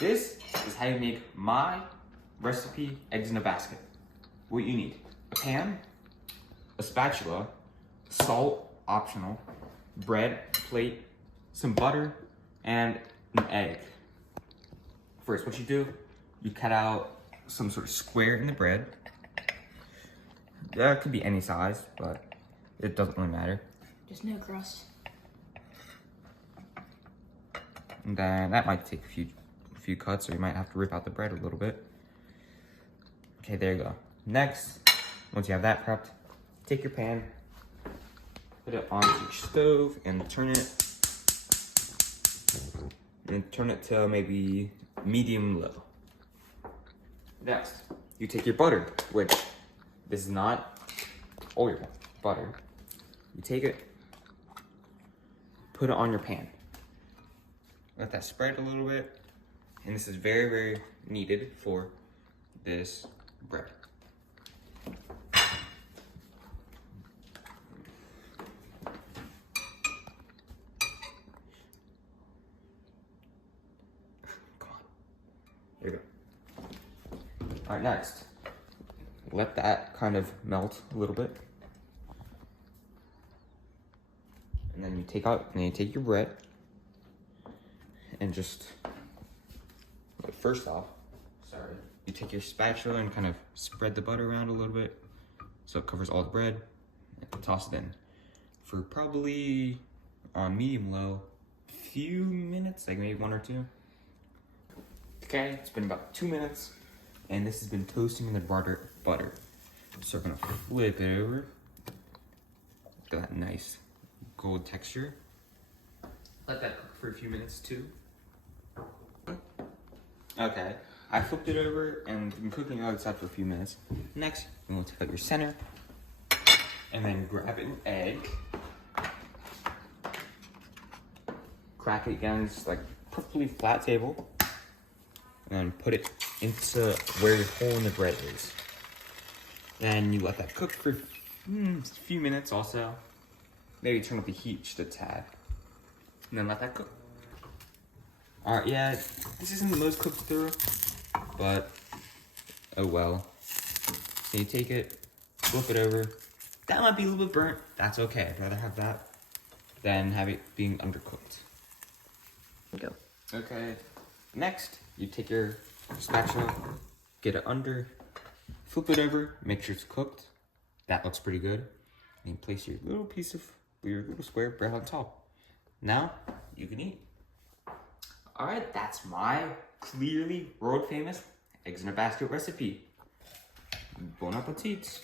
This is how you make my recipe eggs in a basket. What you need: a pan, a spatula, salt, optional, bread, plate, some butter, and an egg. First, what you do, you cut out some sort of square in the bread. It could be any size, but it doesn't really matter. Just no crust. And then that might take a few cuts, or you might have to rip out the bread a little bit. Okay, there you go. Next, once you have that prepped, take your pan, put it onto your stove, and turn it to maybe medium low. Next, you take your butter, which this is not oil, butter. You take it, put it on your pan. Let that spread a little bit. And this is very, very needed for this bread. Come on. There you go. All right, next. Let that kind of melt a little bit. And then you take your bread and just, first off, you take your spatula and kind of spread the butter around a little bit so it covers all the bread, and toss it in for probably on medium low, few minutes, like maybe 1 or 2. Okay, it's been about 2 minutes, and this has been toasting in the butter. So we're gonna flip it over. That nice gold texture. Let that cook for a few minutes too. Okay, I flipped it over and been cooking outside for a few minutes. Next, you want to take out your center and then grab an egg, crack it against like perfectly flat table, and then put it into where your hole in the bread is. Then you let that cook for a few minutes also. Maybe turn up the heat just a tad, and then let that cook. All right, yeah, this isn't the most cooked through, but oh well. So you take it, flip it over. That might be a little bit burnt. That's okay. I'd rather have that than have it being undercooked. Go. Okay. Next, you take your spatula, get it under, flip it over, make sure it's cooked. That looks pretty good. And you place your little square bread on top. Now you can eat. All right, that's my clearly world famous eggs in a basket recipe. Bon appetit.